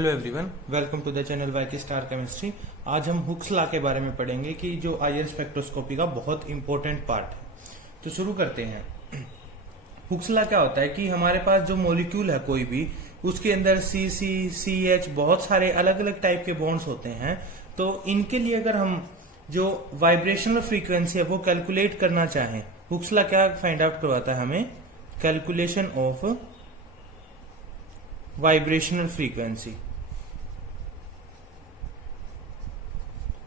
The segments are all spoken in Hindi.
Hello everyone, welcome to the channel YK star chemistry. आज हम हुक्स लॉ के बारे में पढ़ेंगे कि जो आईआर स्पेक्ट्रोस्कोपी का बहुत इंपॉर्टेंट पार्ट है। तो शुरू करते हैं। हुक्स लॉ क्या होता है कि हमारे पास जो मॉलिक्यूल है कोई भी, उसके अंदर CH बहुत सारे अलग अलग टाइप के बॉन्ड्स होते हैं। तो इनके लिए अगर हम जो वाइब्रेशनल फ्रीक्वेंसी है वो कैलकुलेट करना चाहें, हुक्स लॉ क्या फाइंड आउट करवाता है हमें? कैलकुलेशन ऑफ वाइब्रेशनल फ्रीक्वेंसी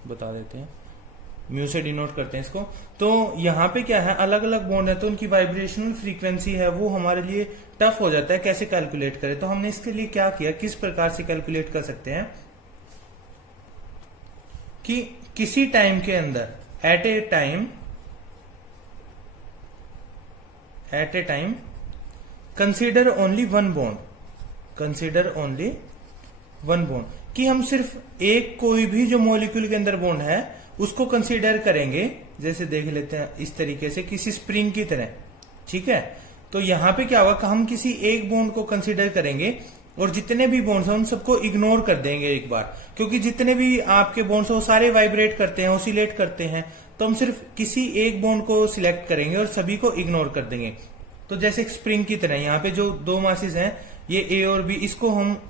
बता देते हैं, म्यू से डिनोट करते हैं इसको। तो यहाँ पे क्या है, अलग अलग बॉन्ड है तो उनकी वाइब्रेशनल फ्रीक्वेंसी है वो हमारे लिए टफ हो जाता है कैसे कैलकुलेट करें। तो हमने इसके लिए क्या किया, किस प्रकार से कैलकुलेट कर सकते हैं कि किसी टाइम के अंदर at a time consider only one bond, कि हम सिर्फ एक कोई भी जो मॉलिक्यूल के अंदर बॉन्ड है उसको कंसीडर करेंगे। जैसे देख लेते हैं इस तरीके से, किसी स्प्रिंग की तरह, ठीक है। तो यहां पे क्या होगा कि हम किसी एक बॉन्ड को कंसीडर करेंगे और जितने भी बॉन्ड्स हैं उन सबको इग्नोर कर देंगे एक बार, क्योंकि जितने भी आपके बॉन्ड्स हैं वो सारे वाइब्रेट करते हैं, ऑसिलेट करते हैं। तो हम सिर्फ किसी एक बॉन्ड को सिलेक्ट करेंगे और सभी को इग्नोर कर देंगे। तो जैसे एक स्प्रिंग की तरह यहाँ पे जो दो मासेस हैं, ये ए और बी, इसको हम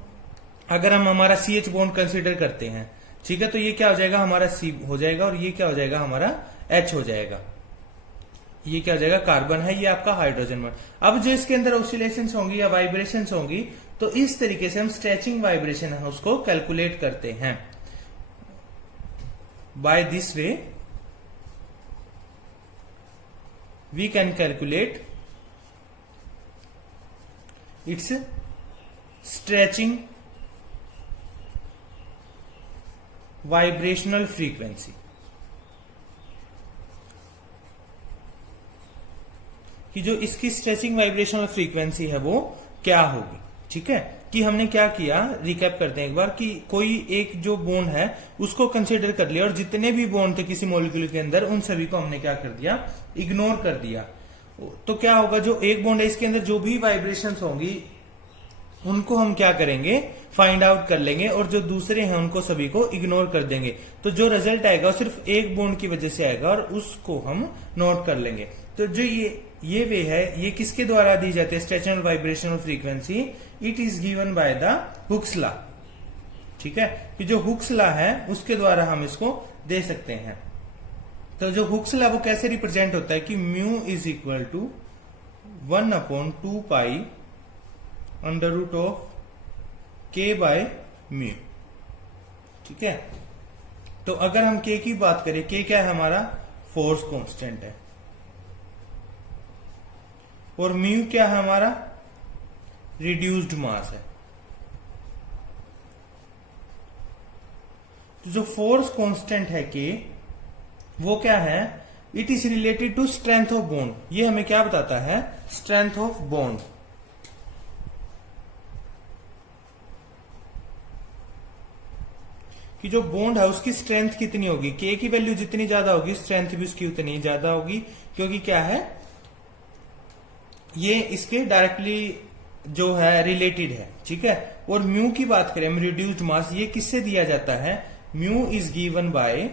अगर हम हमारा CH बॉन्ड कंसीडर करते हैं, ठीक है, तो ये क्या हो जाएगा, हमारा C हो जाएगा और ये क्या हो जाएगा, हमारा H हो जाएगा। ये क्या हो जाएगा, कार्बन है, ये आपका हाइड्रोजन बॉन्ड। अब जो इसके अंदर ऑसिलेशंस होंगी या वाइब्रेशंस होंगी, तो इस तरीके से हम स्ट्रेचिंग वाइब्रेशन है उसको कैलकुलेट करते हैं। By this way we can calculate its stretching vibrational frequency, कि जो इसकी स्ट्रेचिंग वाइब्रेशनल फ्रीक्वेंसी है वो क्या होगी, ठीक है। कि हमने क्या किया, रिकैप करते हैं एक बार, कि कोई एक जो बॉन्ड है उसको कंसीडर कर लिया और जितने भी बॉन्ड थे किसी मॉलिक्यूल के अंदर उन सभी को हमने क्या कर दिया, इग्नोर कर दिया। तो क्या होगा, जो एक बॉन्ड है इसके अंदर जो भी वाइब्रेशंस होंगी उनको हम क्या करेंगे, फाइंड आउट कर लेंगे, और जो दूसरे हैं उनको सभी को इग्नोर कर देंगे। तो जो रिजल्ट आएगा वो सिर्फ एक बॉन्ड की वजह से आएगा और उसको हम नोट कर लेंगे। तो जो ये वे है, ये किसके द्वारा दी जाती है, stretching vibrational frequency? It is given by the Hooke's law, ठीक है। कि जो हुक्स लॉ है उसके द्वारा हम इसको दे सकते हैं। तो जो हुक्स लॉ वो कैसे रिप्रेजेंट होता है कि mu is equal to 1/2 pi under root of K by mu, ठीक है। तो अगर हम K की बात करें, K क्या है, हमारा फोर्स कांस्टेंट है, और म्यू क्या है, हमारा रिड्यूस्ड मास है। तो जो फोर्स कांस्टेंट है K, वो क्या है, it is related to strength of bond. ये हमें क्या बताता है, स्ट्रेंथ ऑफ बॉन्ड, कि जो बॉन्ड है उसकी स्ट्रेंथ कितनी होगी। K की वैल्यू जितनी ज्यादा होगी स्ट्रेंथ भी उसकी उतनी ज्यादा होगी, क्योंकि क्या है, ये इसके डायरेक्टली जो है रिलेटेड है, ठीक है। और म्यू की बात करें, रिड्यूस्ड मास, ये किससे दिया जाता है, mu is given bye,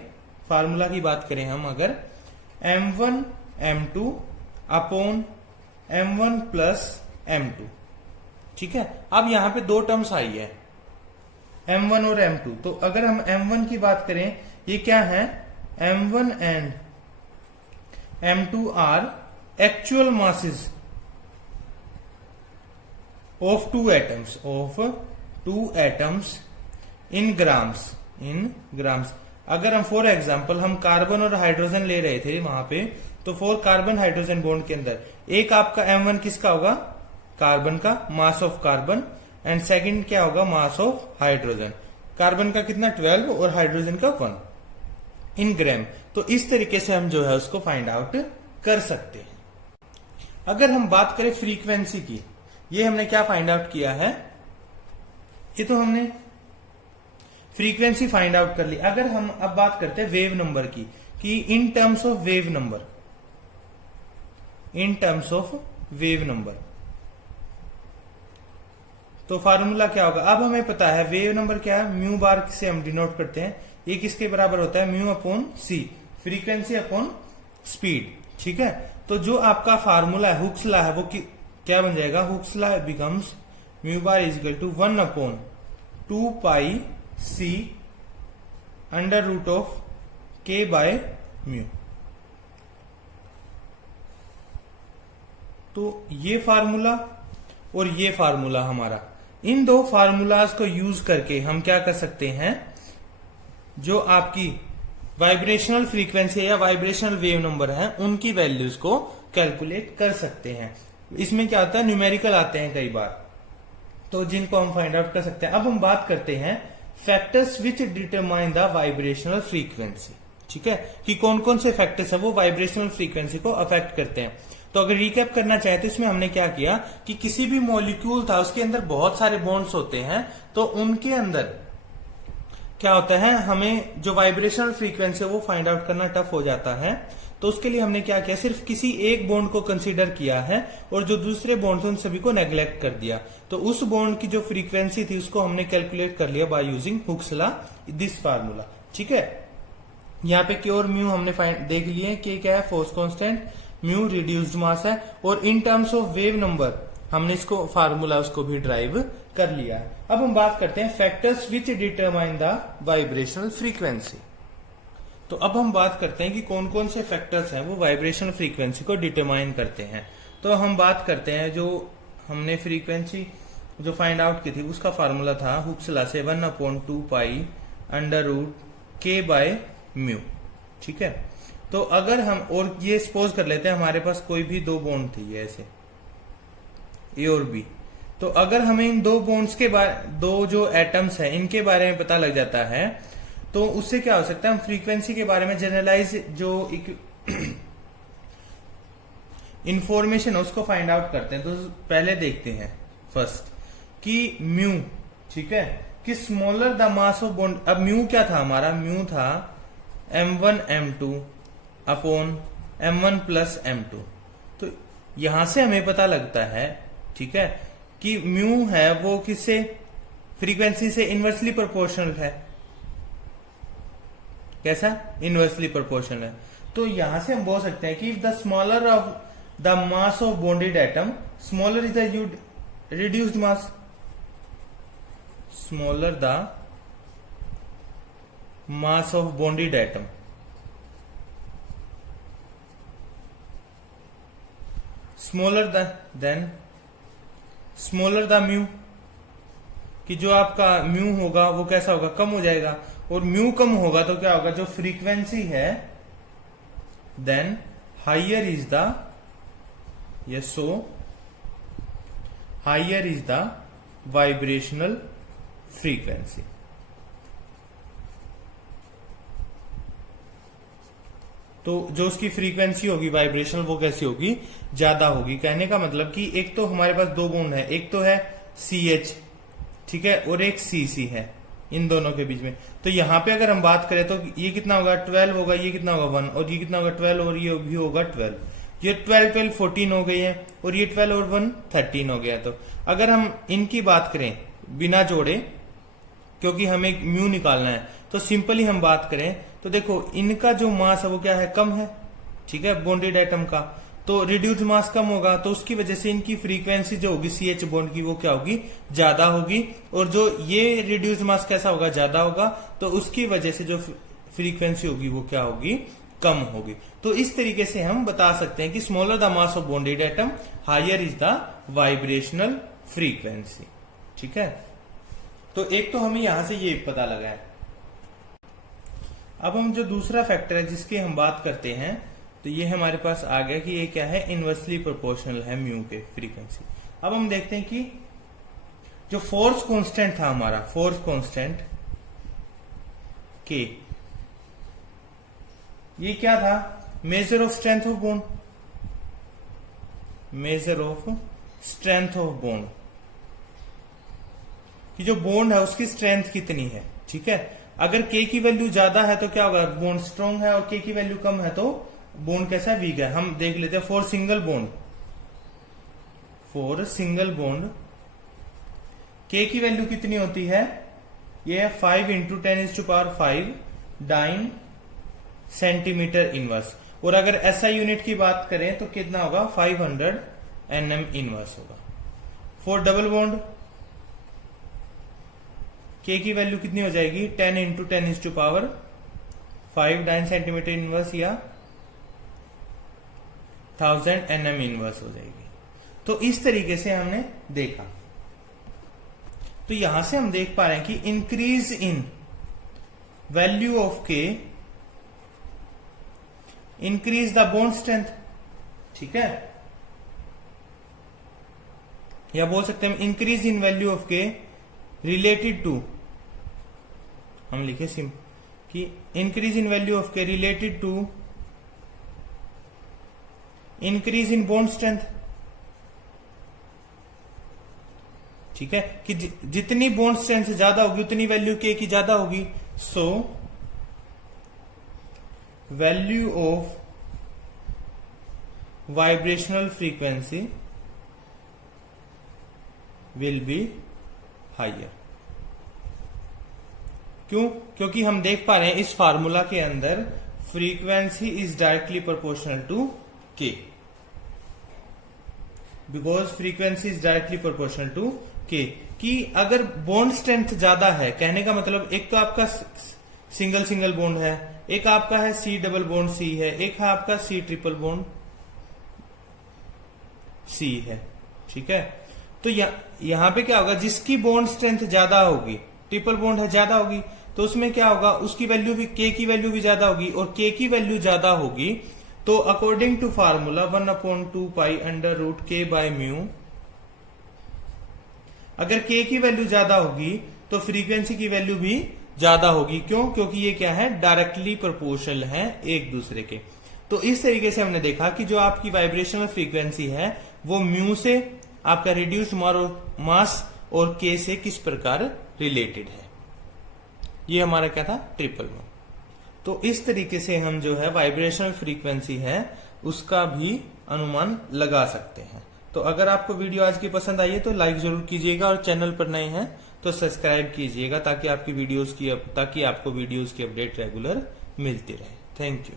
formula की बात करें हम अगर, m1 m2 upon m1 plus m2, ठीक है। अब यहां पे दो टर्म्स आई है, m1 और m2। तो अगर हम m1 की बात करें, ये क्या है, m1 and m2 are actual masses of two atoms in grams. अगर हम फॉर एग्जांपल हम कार्बन और हाइड्रोजन ले रहे थे वहां पे, तो फॉर कार्बन हाइड्रोजन बॉन्ड के अंदर एक आपका m1 किसका होगा, कार्बन का, mass of carbon, and second क्या होगा, मास ऑफ हाइड्रोजन। कार्बन का कितना, 12, और हाइड्रोजन का 1 इन ग्राम। तो इस तरीके से हम जो है उसको फाइंड आउट कर सकते हैं। अगर हम बात करें फ्रीक्वेंसी की, ये हमने क्या फाइंड आउट किया है, ये तो हमने फ्रीक्वेंसी फाइंड आउट कर ली। अगर हम अब बात करते हैं वेव नंबर की, कि in terms of wave number, तो फार्मूला क्या होगा, अब हमें पता है वेव नंबर क्या है, म्यू बार से हम डिनोट करते हैं, ये किसके बराबर होता है, म्यू अपॉन सी, फ्रीक्वेंसी अपॉन स्पीड। ठीक है, तो जो आपका फार्मूला है हुक्स लॉ है वो क्या बन जाएगा, Hooke's law becomes mu bar is equal to 1 upon 2 pi c under root of K by mu. तो ये फार्मूला और ये फार्मूला हमारा, इन दो फार्मूलाज को यूज करके हम क्या कर सकते हैं, जो आपकी वाइब्रेशनल फ्रीक्वेंसी या वाइब्रेशनल वेव नंबर है उनकी वैल्यूज को कैलकुलेट कर सकते हैं। इसमें क्या होता है, न्यूमेरिकल आते हैं कई बार, तो जिनको हम फाइंड आउट कर सकते हैं। अब हम बात करते हैं factors which determine the vibrational frequency. ठीक है, कि कौन कौन से फैक्टर्स है वो वाइब्रेशनल फ्रीक्वेंसी को अफेक्ट करते हैं। तो अगर रिकैप करना चाहे तो इसमें हमने क्या किया कि किसी भी मॉलिक्यूल था उसके अंदर बहुत सारे बॉन्ड्स होते हैं, तो उनके अंदर क्या होता है, हमें जो वाइब्रेशनल फ्रीक्वेंसी है वो फाइंड आउट करना टफ हो जाता है। तो उसके लिए हमने क्या किया, सिर्फ किसी एक बॉन्ड को कंसीडर किया है और जो दूसरे बॉन्ड थे उन सभी को नेग्लेक्ट कर दिया। तो उस बॉन्ड की जो फ्रीक्वेंसी थी उसको हमने कैलकुलेट कर लिया by using Hooke's law, this formula. ठीक है, यहाँ पे के और म्यू हमने देख लिए, के क्या है, फोर्स कांस्टेंट, म्यू रिड्यूस्ड मास है, और in terms of wave number हमने इसको फार्मूला उसको भी ड्राइव कर लिया है। अब हम बात करते हैं factors which determine the vibrational frequency. तो अब हम बात करते हैं कि कौन कौन से फैक्टर्स हैं वो वाइब्रेशनल फ्रीक्वेंसी को डिटरमाइन करते हैं। तो हम बात करते हैं, जो हमने फ्रीक्वेंसी जो फाइंड आउट की थी उसका फार्मूला था हुक्स लॉ से 1 अपॉन 2 पाई अंडर रूट के बाय म्यू। ठीक है, तो अगर हम, और ये सपोज कर लेते हैं हमारे पास कोई भी दो बॉन्ड थी ऐसे ए और बी, तो अगर हमें इन दो बॉन्ड्स के बारे, दो जो एटम्स हैं इनके बारे में पता लग जाता है, तो उससे क्या हो सकता है, हम फ्रीक्वेंसी के बारे में जनरलाइज जो इंफॉर्मेशन है उसको फाइंड आउट करते हैं। तो पहले देखते हैं फर्स्ट कि म्यू, ठीक है, कि smaller the mass of bond. अब म्यू क्या था हमारा, म्यू था m1 m2 upon m1 plus m2। तो यहां से हमें पता लगता है, ठीक है, कि म्यू है वो किससे, फ्रीक्वेंसी से इनवर्सली प्रोपोर्शनल है। कैसा, इनवर्सली प्रोपोर्शनल है। तो यहां से हम बोल सकते हैं कि if the smaller of the mass of bonded atom, smaller is the reduced mass, smaller the mass of bonded atom, smaller than smaller the mu, कि जो आपका म्यू होगा वो कैसा होगा, कम हो जाएगा, और म्यू कम होगा तो क्या होगा, जो फ्रीक्वेंसी है then higher is the, yes, so higher is the vibrational frequency. तो जो उसकी फ्रीक्वेंसी होगी वाइब्रेशनल वो कैसी होगी, ज्यादा होगी। कहने का मतलब कि एक तो हमारे पास दो बॉन्ड है, एक तो है CH, ठीक है, और एक CC है, इन दोनों के बीच में। तो यहाँ पे अगर हम बात करें तो ये कितना होगा, 12 होगा, ये कितना होगा 1, और ये कितना होगा 12, और ये भी होगा 12। ये 12 12 14 हो गई है, और ये 12 और 1 13 हो गया। तो अगर हम इनकी बात करें बिना जोड़े, क्योंकि हमें म्यू निकालना है, तो सिंपली हम बात करें तो देखो इनका जो मास है वो क्या है, कम है, ठीक है, बॉन्डेड एटम का। तो रिड्यूस्ड मास कम होगा, तो उसकी वजह से इनकी फ्रीक्वेंसी जो होगी CH बॉन्ड की वो क्या होगी, ज्यादा होगी। और जो ये रिड्यूस्ड मास कैसा होगा, ज्यादा होगा, तो उसकी वजह से जो फ्रीक्वेंसी होगी वो क्या होगी, कम होगी। तो इस तरीके से हम बता सकते हैं कि smaller the mass of bonded atom, higher is the vibrational frequency. ठीक है, तो एक तो हमें यहां से ये पता लगा है। अब हम जो दूसरा फैक्टर है जिसकी हम बात करते हैं, तो ये हमारे पास आ गया कि ये क्या है, इनवर्सली प्रोपोर्शनल है म्यू के फ्रीक्वेंसी। अब हम देखते हैं कि जो फोर्स कांस्टेंट था हमारा, फोर्स कांस्टेंट के, ये क्या था, measure of strength of bond, measure of strength of bond, कि जो बॉन्ड है उसकी स्ट्रेंथ कितनी है। ठीक है, अगर के की वैल्यू ज्यादा है तो क्या होगा, बॉन्ड स्ट्रॉन्ग है, और के की वैल्यू कम है तो बॉन्ड कैसा, वीक है। हम देख लेते हैं for single bond, for single bond के की वैल्यू कितनी होती है, ये है 5 × 10⁵ डाइन सेंटीमीटर इनवर्स। और अगर एसआई यूनिट की बात करें तो कितना होगा, 500 Nm इनवर्स होगा। फॉर डबल बॉन्ड के की वैल्यू कितनी हो जाएगी, 10 × 10⁵ डाइन सेंटीमीटर इनवर्स या 1000 Nm इनवर्स हो जाएगी। तो इस तरीके से हमने देखा। तो यहां से हम देख पा रहे हैं कि increase in value of K increase the bond strength, ठीक है, या बोल सकते हैं increase in value of K related to, हम लिखे सिम कि increase in value of K related to increase in bond strength, ठीक है, कि जितनी बॉन्ड स्ट्रेंथ ज्यादा होगी उतनी वैल्यू के की ज्यादा होगी। So value of vibrational frequency will be higher. क्यों? क्योंकि हम देख पा रहे हैं इस फार्मूला के अंदर frequency is directly proportional to k, because frequency is directly proportional to k. कि अगर बॉन्ड स्ट्रेंथ ज्यादा है, कहने का मतलब एक तो आपका सिंगल सिंगल बॉन्ड है, एक आपका है सी डबल बॉन्ड सी है, एक है आपका सी ट्रिपल बॉन्ड सी है, ठीक है। तो यहां पे क्या होगा, जिसकी बॉन्ड स्ट्रेंथ ज्यादा होगी, ट्रिपल बॉन्ड है ज्यादा होगी, तो उसमें क्या होगा, उसकी वैल्यू भी के की वैल्यू भी ज्यादा होगी, और के की वैल्यू ज्यादा होगी तो अकॉर्डिंग टू फार्मूला 1/2π√k/μ, अगर के की वैल्यू ज्यादा होगी तो फ्रीक्वेंसी की वैल्यू भी ज्यादा होगी। क्यों? क्योंकि ये क्या है, डायरेक्टली प्रोपोर्शनल है एक दूसरे के। तो इस तरीके से हमने देखा कि जो आपकी वाइब्रेशनल फ्रीक्वेंसी है वो म्यू से, आपका रिड्यूस्ड मास और के से किस प्रकार रिलेटेड है। ये हमारा क्या था, ट्रिपल बॉन्ड। तो इस तरीके से हम जो है वाइब्रेशनल फ्रीक्वेंसी है उसका भी अनुमान लगा सकते हैं। तो अगर आपको वीडियो आज की पसंद आई है तो लाइक जरूर कीजिएगा, और चैनल पर नए हैं तो सब्सक्राइब कीजिएगा ताकि आपको वीडियोस की अपडेट रेगुलर मिलती रहे। Thank you.